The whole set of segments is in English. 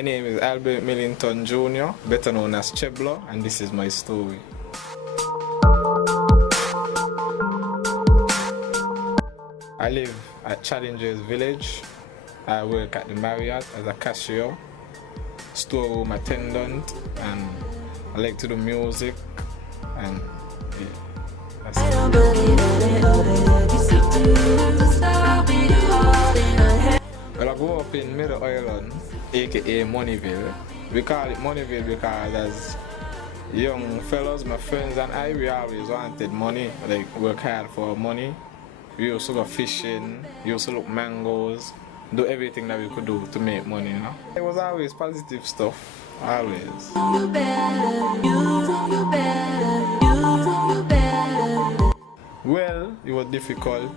My name is Millington Jr, better known as Trebla, and this is my story. I live at Challenger's Village. I work at the Marriott as a cashier, storeroom attendant, and I like to do music, and yeah, that's it. Well, I grew up in Middle Island, aka Moneyville. We call it Moneyville because as young fellows, my friends and I, we always wanted money, like work hard for money. We used to go fishing, we used to look mangoes, do everything that we could do to make money, you know. It was always positive stuff, always. Well, it was difficult,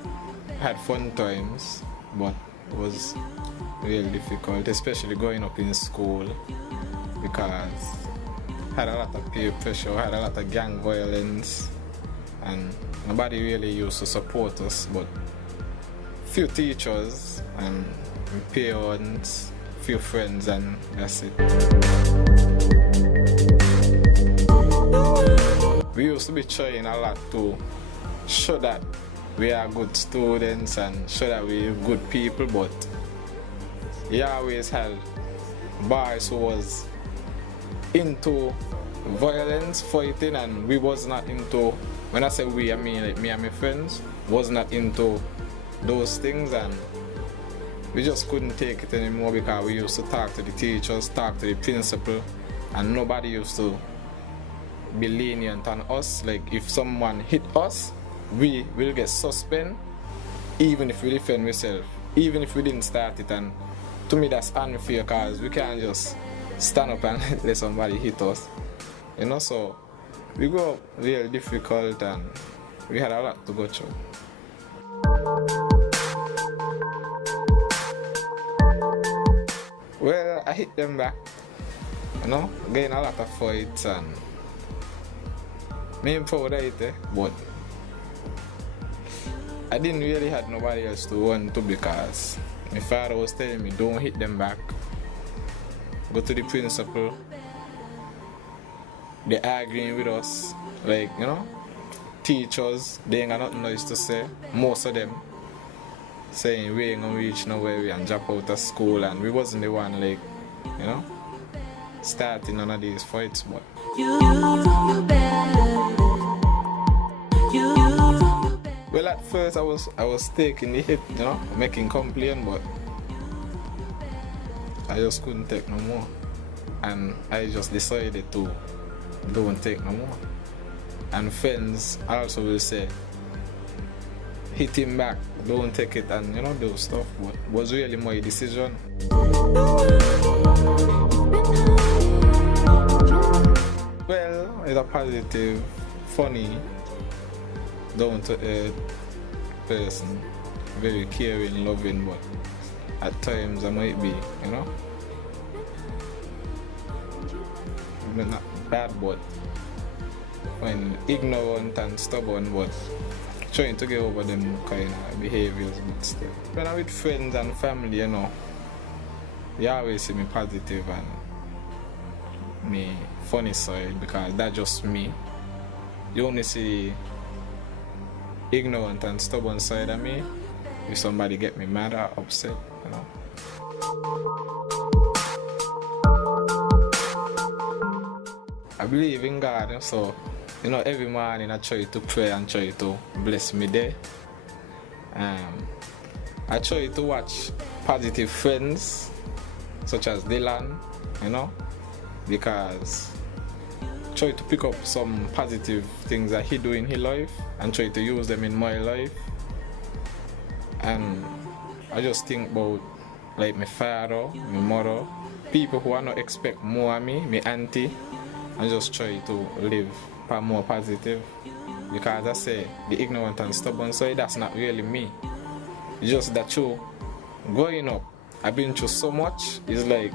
had fun times, but it was really difficult, especially growing up in school, because had a lot of peer pressure, had a lot of gang violence, and nobody really used to support us, but few teachers and parents, few friends, and that's it. We used to be trying a lot to show that we are good students and show that we're good people, but you always had boys who was into violence, fighting, and we was not into, when I say we, I mean like me and my friends, was not into those things, and we just couldn't take it anymore because we used to talk to the teachers, talk to the principal, and nobody used to be lenient on us. Like if someone hit us, we will get suspended even if we defend ourselves, even if we didn't start it. And to me that's unfair because we can't just stand up and let somebody hit us, you know. So we grew up really difficult and we had a lot to go through. Well, I hit them back, you know, getting a lot of fights, and me proud of it, but I didn't really have nobody else to run to because my father was telling me don't hit them back, go to the principal. They're arguing with us, like, you know, teachers, they ain't got nothing nice to say, most of them saying we ain't gonna reach nowhere, we and drop out of school, and we wasn't the one, like, you know, starting none of these fights. But well, at first I was taking the hit, you know, making complaint, but I just couldn't take no more, and I just decided to don't take no more. And friends also will say, hit him back, don't take it, and you know, those stuff. But it was really my decision. Well, it's a positive, funny, down to earth person, very caring, loving, but at times I might be, you know, not bad, but when ignorant and stubborn, but trying to get over them kind of behaviors. But still, when I'm with friends and family, you know, they always see me positive and me funny side, because that's just me. You only see ignorant and stubborn side of me if somebody get me mad or upset, you know. I believe in God, so you know, every morning I try to pray and try to bless me day. I try to watch positive friends such as Dylan, you know, because try to pick up some positive things that he do in his life and try to use them in my life. And I just think about like my father, my mother, people who are not expect more of me, my auntie, and just try to live more positive, because I say the ignorant and stubborn side, that's not really me. It's just that you growing up, I've been through so much. It's like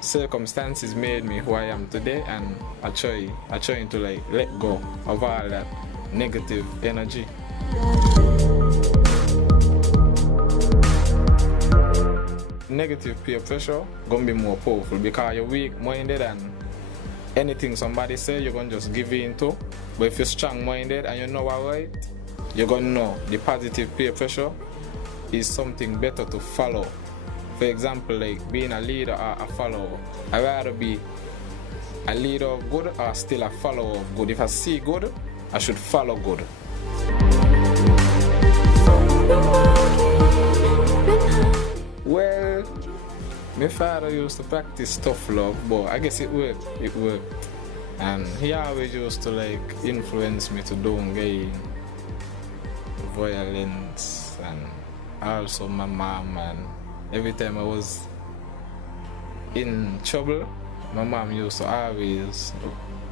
circumstances made me who I am today, and I try to like let go of all that negative energy. negative peer pressure gonna be more powerful because you're weak-minded and anything somebody say you're gonna just give in to. But if you're strong-minded and you know what right, you're gonna know the positive peer pressure is something better to follow. For example, like being a leader or a follower. I'd rather be a leader of good or still a follower of good. If I see good, I should follow good. Well, my father used to practice tough love, but I guess it worked. And he always used to like influence me to don't get violence, and also my mom. And every time I was in trouble, my mom used to always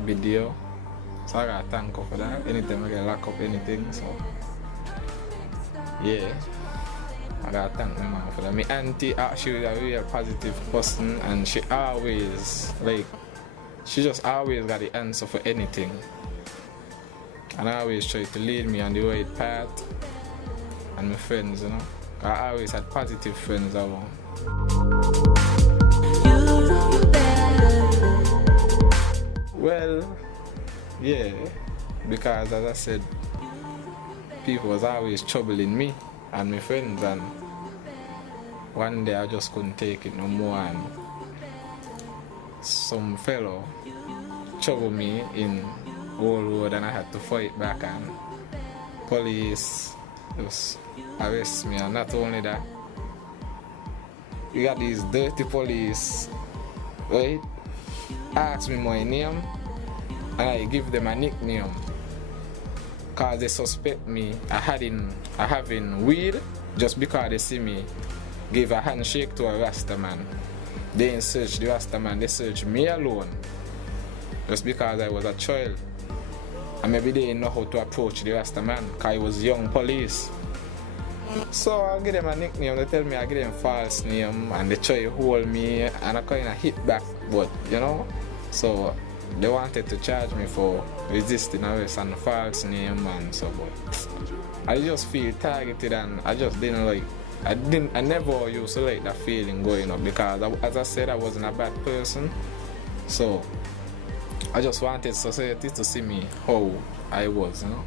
be there. So I gotta thank her for that. Anytime I get locked up anything, so yeah, I gotta thank my mom for that. My auntie actually a real positive person, and she just always got the answer for anything, and I always try to lead me on the right path. And my friends, you know, I always had positive friends around. Well, yeah, because as I said, people was always troubling me and my friends, and one day I just couldn't take it no more, and some fellow troubled me in Old Road, and I had to fight back, and police just arrest me. And not only that, you got these dirty police, right? Ask me my name and I give them a nickname because they suspect me of having weed just because they see me give a handshake to a Rasta man. They didn't search the Rasta man, they searched me alone just because I was a child, and maybe they didn't know how to approach the Rasta man because he was young police. So I give them a nickname. They tell me I give them false name, and they try to hold me, and I kind of hit back, but you know, so they wanted to charge me for resisting arrest and false name, and so, but I just feel targeted, and I just didn't like. I never used to like that feeling going up because, as I said, I wasn't a bad person. So I just wanted society to see me how I was, you know.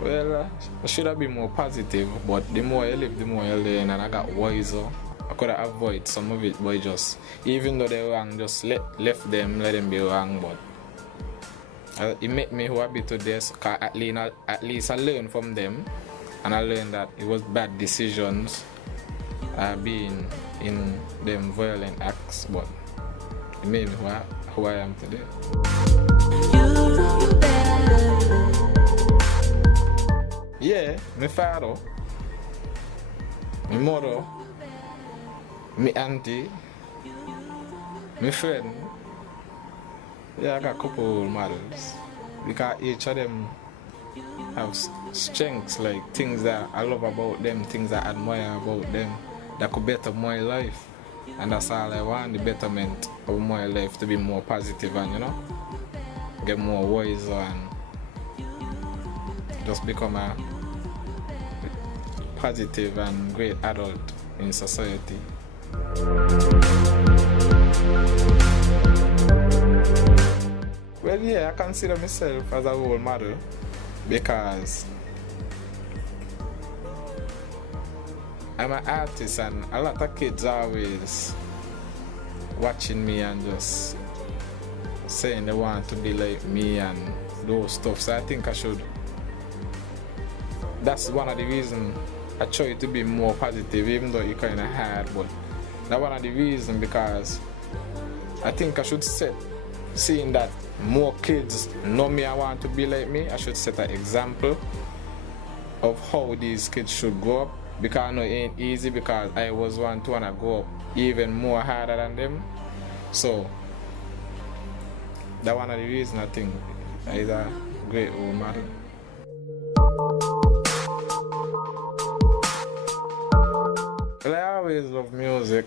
Well, I should have been more positive, but the more I live, the more I learn, and I got wiser. I could have avoided some of it, but just, even though they were wrong, just let them be wrong, but it made me who I be today, because at least I learned from them, and I learned that it was bad decisions being in them violent acts, but it made me who I am today. Yeah, my father, my mother, my auntie, my friend. Yeah, I got a couple models because each of them have strengths, like things that I love about them, things I admire about them that could better my life. And that's all I want, the betterment of my life, to be more positive and, you know, get more wiser and just become a positive and great adult in society. Well, yeah, I consider myself as a role model because I'm an artist, and a lot of kids are always watching me and just saying they want to be like me and those stuff. So I think I should. That's one of the reasons I try to be more positive, even though it's kind of hard. But that's one of the reasons, because I think I should seeing that more kids know me and want to be like me, I should set an example of how these kids should grow up. Because I know it ain't easy, because I was one to want to grow up even more harder than them. So that's one of the reasons I think is a great role model. Well, I always love music.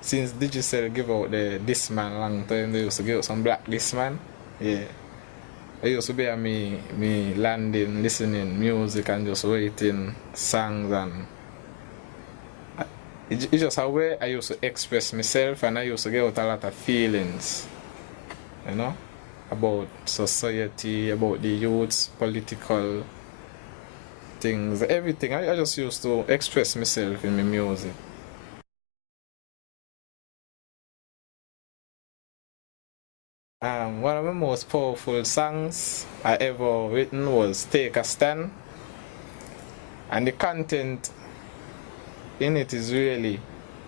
Since Digicel give out the This Man long time, they used to give out some black This Man. Yeah. I used to be at me landing, listening music and just writing songs, and it's just a way I used to express myself, and I used to get out a lot of feelings, you know, about society, about the youths, political things, everything. I just used to express myself in my music. One of the most powerful songs I ever written was Take a Stand, and the content in it is really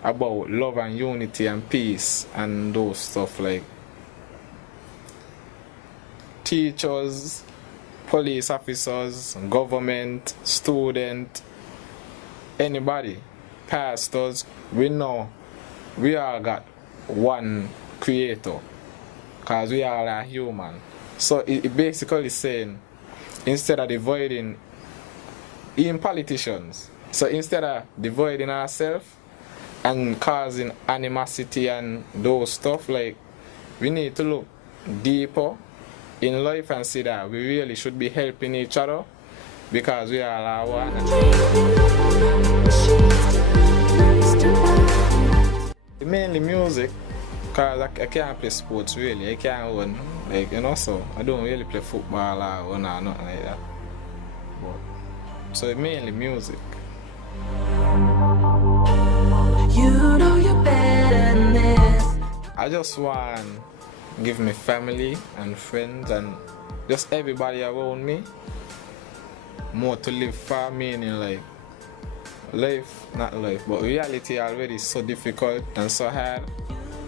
about love and unity and peace and those stuff, like teachers, police officers, government, student, anybody, pastors. We know we all got one creator, because we all are human. So it basically saying, instead of dividing, even politicians, so instead of dividing ourselves and causing animosity and those stuff, like, we need to look deeper in life and see that we really should be helping each other, because we all are one. Mainly music, because I can't play sports really. I can't run, like, you know, so I don't really play football or run or nothing like that. But, so mainly music. You know you're better than this. I just want to give me family and friends and just everybody around me more to live for, meaning like life, not life, but reality already is so difficult and so hard.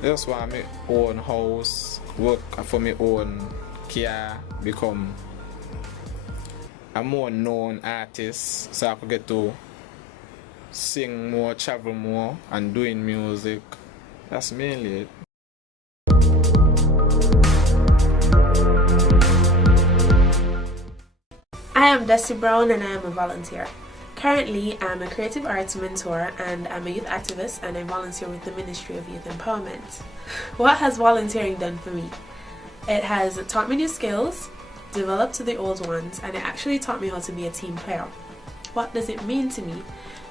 I just want my own house, work for my own car, become a more known artist, so I could get to sing more, travel more, and doing music. That's mainly it. I am Dusty Brown and I am a volunteer. Currently, I'm a creative arts mentor and I'm a youth activist, and I volunteer with the Ministry of Youth Empowerment. What has volunteering done for me? It has taught me new skills, developed the old ones, and it actually taught me how to be a team player. What does it mean to me?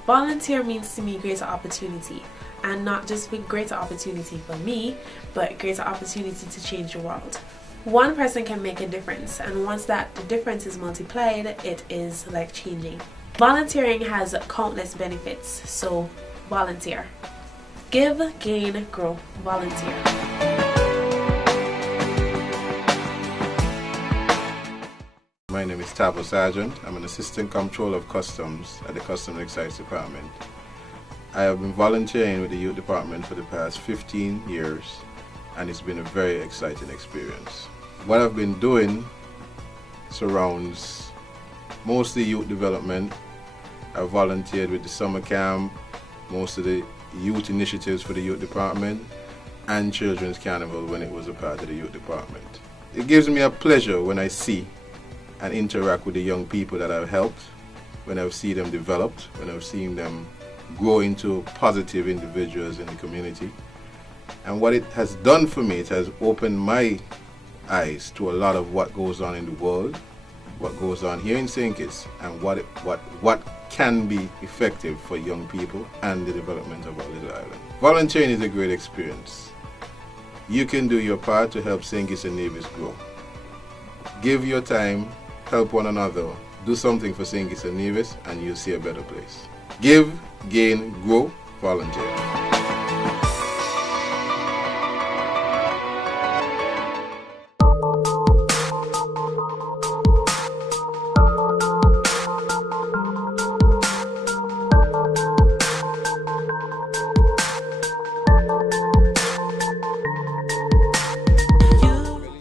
Volunteer means to me greater opportunity, and not just greater opportunity for me, but greater opportunity to change the world. One person can make a difference, and once that difference is multiplied, it is life changing. Volunteering has countless benefits, so volunteer. Give, gain, grow. Volunteer. My name is Trebla Sergeant. I'm an Assistant Comptroller of Customs at the Customs and Excise Department. I have been volunteering with the Youth Department for the past 15 years, and it's been a very exciting experience. What I've been doing surrounds mostly youth development. I volunteered with the summer camp, most of the youth initiatives for the youth department, and Children's Carnival when it was a part of the youth department. It gives me a pleasure when I see and interact with the young people that I've helped, when I've seen them developed, when I've seen them grow into positive individuals in the community. And what it has done for me, it has opened my eyes to a lot of what goes on in the world, what goes on here in St. Kitts, and what can be effective for young people and the development of our little island. Volunteering is a great experience. You can do your part to help St. Kitts and Nevis grow. Give your time, help one another, do something for St. Kitts and Nevis, and you'll see a better place. Give, gain, grow, volunteer.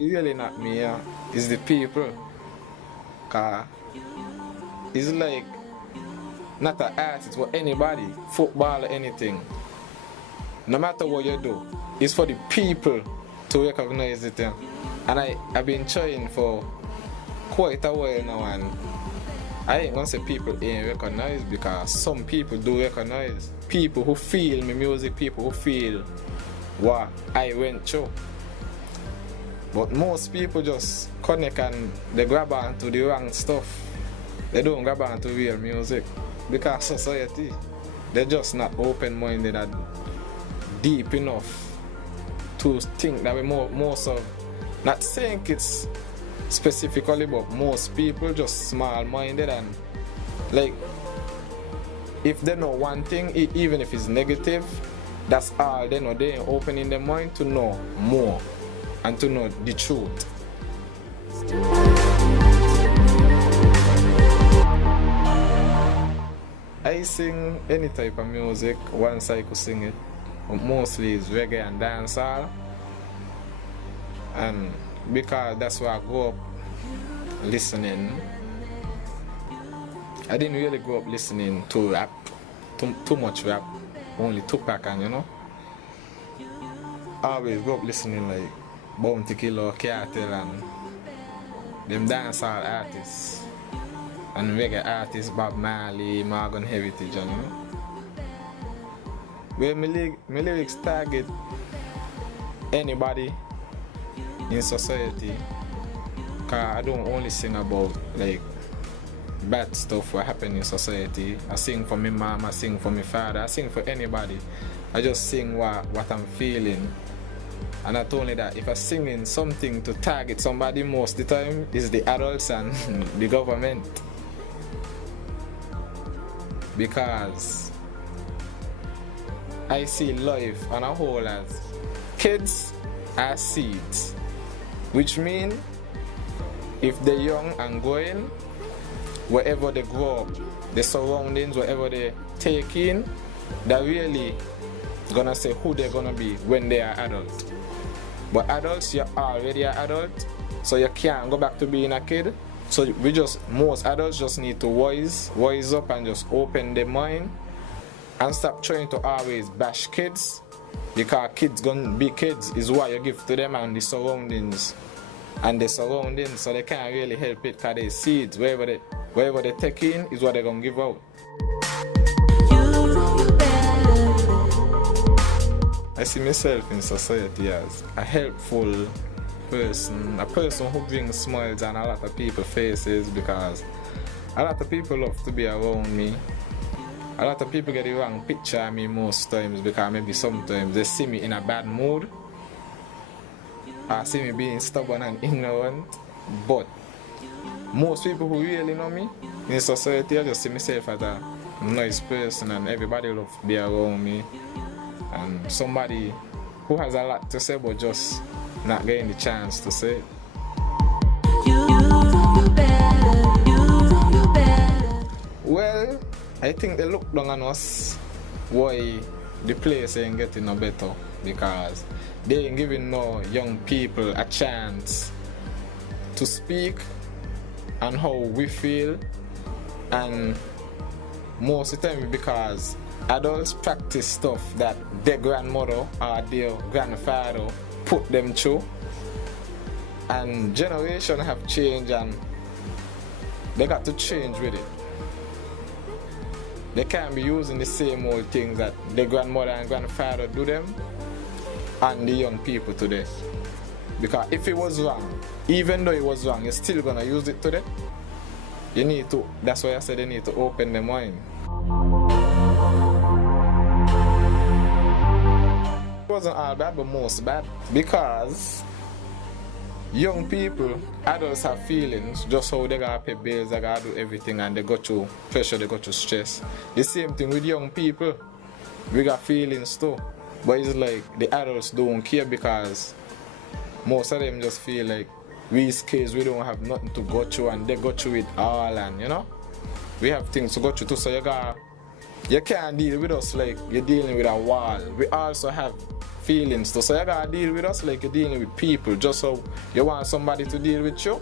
Really not me, it's the people. Cause it's like not an artist or anybody, football or anything. No matter what you do, it's for the people to recognize it. And I've been trying for quite a while now, and I ain't gonna say people ain't recognize, because some people do recognize. People who feel my music, people who feel what I went through. But most people just connect and they grab onto the wrong stuff. They don't grab onto real music because society, they're just not open-minded and deep enough to think that we most of, not saying it's specifically, but most people just small-minded and like if they know one thing, even if it's negative, that's all they know. They ain't opening their mind to know more and to know the truth. I sing any type of music once I could sing it. But mostly it's reggae and dancehall. And because that's where I grew up listening. I didn't really grow up listening to rap, too much rap, only Tupac and I always grew up listening like Bounty Killer, Cartel and them dancehall artists and reggae artists, Bob Marley, Morgan Heritage and where my lyrics target anybody in society, cause I don't only sing about like bad stuff what happen in society. I sing for my mom, I sing for my father, I sing for anybody. I just sing what I'm feeling. And not only that, if I'm singing something to target somebody, most of the time is the adults and the government. Because I see life on a whole as kids are seeds, which means if they're young and growing, wherever they grow up, the surroundings, whatever they take in, they're really gonna say who they're gonna be when they are adults. But adults, you're already an adult, so you can't go back to being a kid. So most adults just need to wise up and just open their mind and stop trying to always bash kids, because kids gonna be kids is what you give to them and the surroundings. So they can't really help it because they seeds, wherever they take in is what they're gonna give out. I see myself in society as a helpful person, a person who brings smiles on a lot of people's faces, because a lot of people love to be around me. A lot of people get the wrong picture of me most times because maybe sometimes they see me in a bad mood or see me being stubborn and ignorant. But most people who really know me in society, I just see myself as a nice person and everybody love to be around me. And somebody who has a lot to say but just not getting the chance to say it. Well, I think they look down on us why the place ain't getting no better, because they ain't giving no young people a chance to speak on how we feel, and most of the time because adults practice stuff that their grandmother or their grandfather put them through, and generations have changed and they got to change with it. They can't be using the same old things that their grandmother and grandfather do them and the young people today. Because if it was wrong, even though it was wrong, you're still gonna use it today. You need to, that's why I said they need to open their mind. It wasn't all bad, but most bad, because young people, adults have feelings, just how they gotta pay bills, they gotta do everything, and they go through pressure, they go through stress. The same thing with young people, we got feelings too, but it's like the adults don't care because most of them just feel like we as kids, we don't have nothing to go through, and they go through it all, and we have things to go through too, so you can't deal with us like you're dealing with a wall. We also have feelings too, so you gotta deal with us like you're dealing with people. Just so you want somebody to deal with you,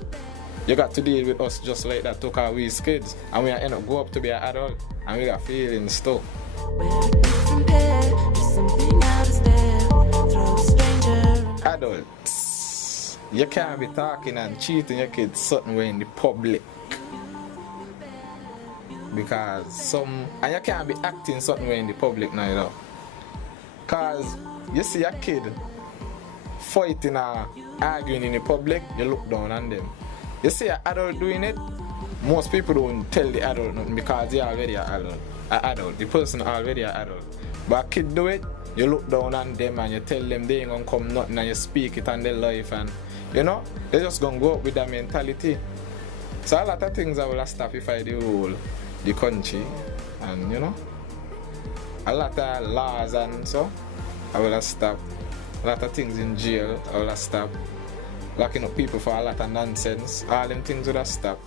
you got to deal with us just like that too, because we as kids, and we end up grow up to be an adult, and we got feelings too. Adults, you can't be talking and cheating your kids certain way in the public, because and you can't be acting certain way in the public neither. Because you see a kid fighting or arguing in the public, you look down on them. You see an adult doing it, most people don't tell the adult nothing because they already an adult. The person already an adult. But a kid do it, you look down on them and you tell them they ain't gonna come nothing and you speak it on their life, and you know, they just gonna go up with that mentality. So a lot of things I will stop if I rule the country, and you know, a lot of laws and so I will stop. A lot of things in jail I will stop. Locking up people for a lot of nonsense, all them things will stop.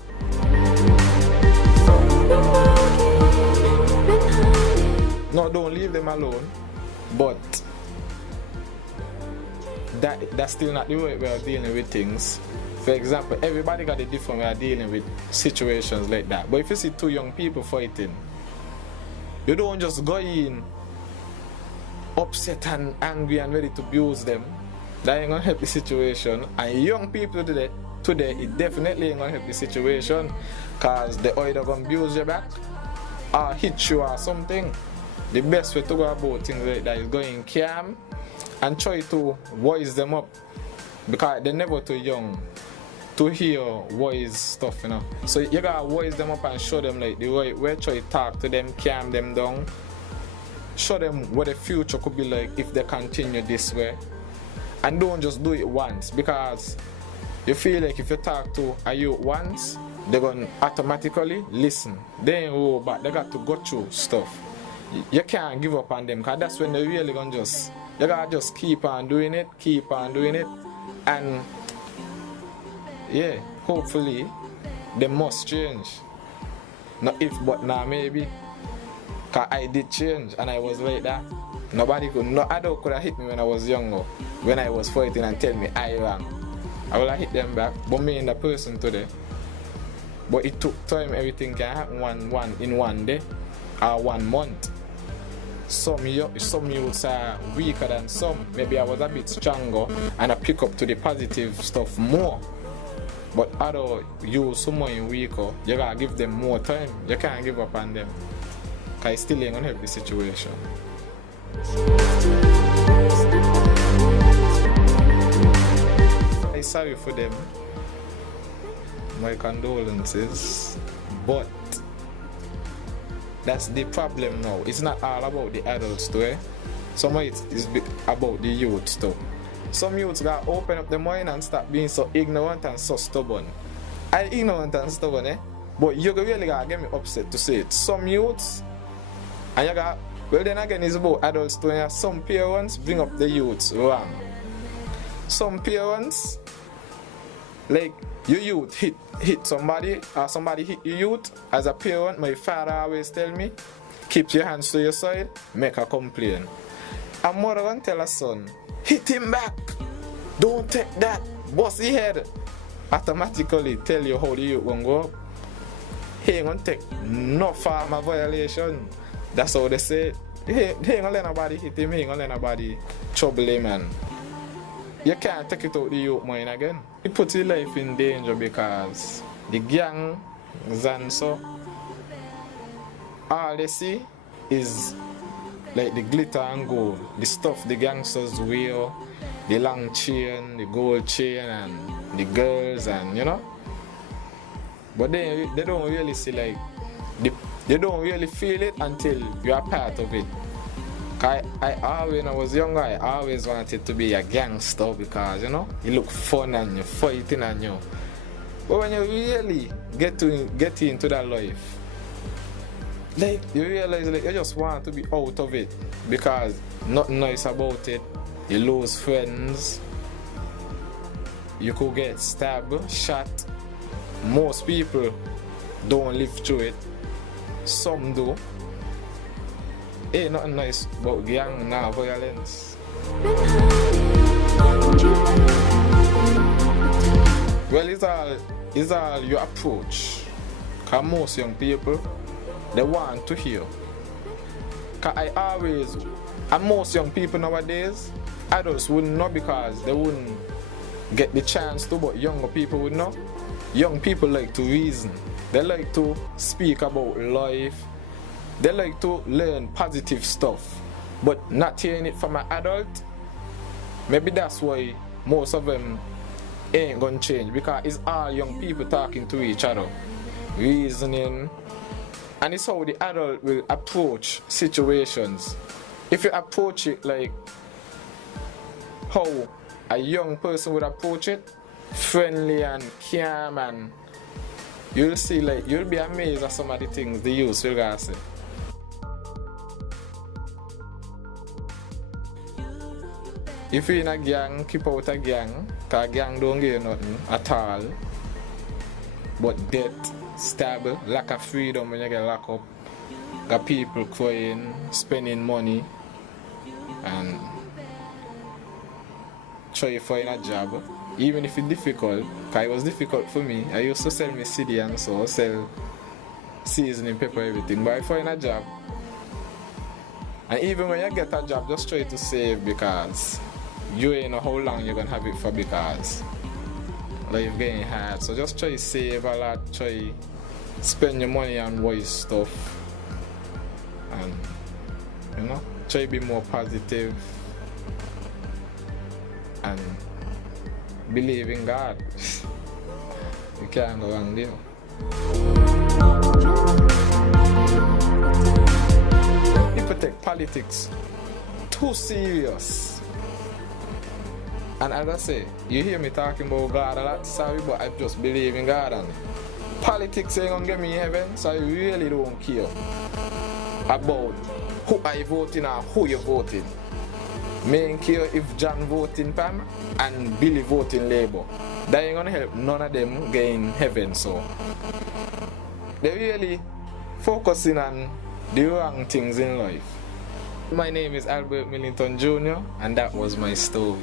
No, don't leave them alone, but that's still not the way we are dealing with things. For example, everybody got a different way of dealing with situations like that. But if you see two young people fighting, you don't just go in upset and angry and ready to abuse them. That ain't gonna help the situation. And young people today, it definitely ain't gonna help the situation, because they either gonna abuse you back or hit you or something. The best way to go about things like that is going calm and try to wise them up, because they're never too young to hear wise stuff, you know. So you gotta wise them up and show them like the right way, try to talk to them, calm them down, show them what the future could be like if they continue this way. And don't just do it once, because you feel like if you talk to a youth once, they're gonna automatically listen. They ain't go back, they got to go through stuff. You can't give up on them, because that's when they really gonna you gotta just keep on doing it, and yeah, hopefully they must change. Not if, but now maybe. Because I did change and I was like that. No adult could have hit me when I was younger, when I was fighting and tell me I wrong. I would have hit them back, but me and the person today. But it took time, everything can happen in one day or 1 month. Some youths are weaker than some. Maybe I was a bit stronger and I pick up to the positive stuff more. But other youths, someone weaker, you gotta give them more time. You can't give up on them, because it still ain't gonna help the situation. I'm sorry for them. My condolences. But that's the problem now. It's not all about the adults too, eh? Some of it is about the youths too. Some youths gotta open up their mind and stop being so ignorant and so stubborn. I'm ignorant and stubborn, eh? But you really gotta get me upset to say it. Some youths, and you got, well then again it's about adults too. Yeah? Some parents bring up the youths wrong. Some parents, like your youth hit somebody or somebody hit your youth. As a parent, my father always tell me, keep your hands to your side, make a complaint. A mother gonna tell her son, hit him back, don't take that, bust his head. Automatically tell you how the youth gonna go up. He ain't gonna take no form of violation. That's how they say it. He ain't gonna let nobody hit him, he ain't gonna let nobody trouble him, man. You can't take it out the youth mind again. It puts his life in danger, because the gangs and so, all they see is like the glitter and gold, the stuff the gangsters wear, the long chain, the gold chain, and the girls, and you know. But they don't really see, like, they don't really feel it until you are part of it. I always, when I was younger, I always wanted to be a gangster, because, you know, you look fun and you're fighting and you. But when you really get into that life, like, you realize, like, you just want to be out of it, because nothing nice about it. You lose friends, you could get stabbed, shot. Most people don't live through it. Some do. Ain't nothing nice about gang nor violence. Well, it's all your approach. Because most young people, they want to hear. Because and most young people nowadays, adults wouldn't know, because they wouldn't get the chance to, but younger people would know. Young people like to reason. They like to speak about life. They like to learn positive stuff. But not hearing it from an adult, Maybe that's why most of them ain't gonna change, because it's all young people talking to each other, reasoning, and it's how the adult will approach situations. If you approach it like how a young person would approach it, friendly and calm, and you'll see, like, you'll be amazed at some of the things the youth will gonna say. If you're in a gang, keep out a gang, because a gang don't give you nothing at all. But death, stable, lack of freedom when you get locked up. Got people crying, spending money, and try to find a job. Even if it's difficult, because it was difficult for me. I used to sell my CD and so sell seasoning, pepper, everything. But I find a job. And even when you get a job, just try to save, because you ain't know how long you're gonna have it for, because life getting hard. So just try to save a lot, try spend your money on wise stuff, and try to be more positive and believe in God. You can't go wrong there. People take politics too serious. And as I say, you hear me talking about God a lot, sorry, but I just believe in God, and politics ain't gonna get me in heaven, so I really don't care about who I voting or who you voting. Me ain't care if John voting Pam and Billy voting Labour. That ain't gonna help none of them get in heaven, so they really focusing on the wrong things in life. My name is Millington Jr, and that was my story.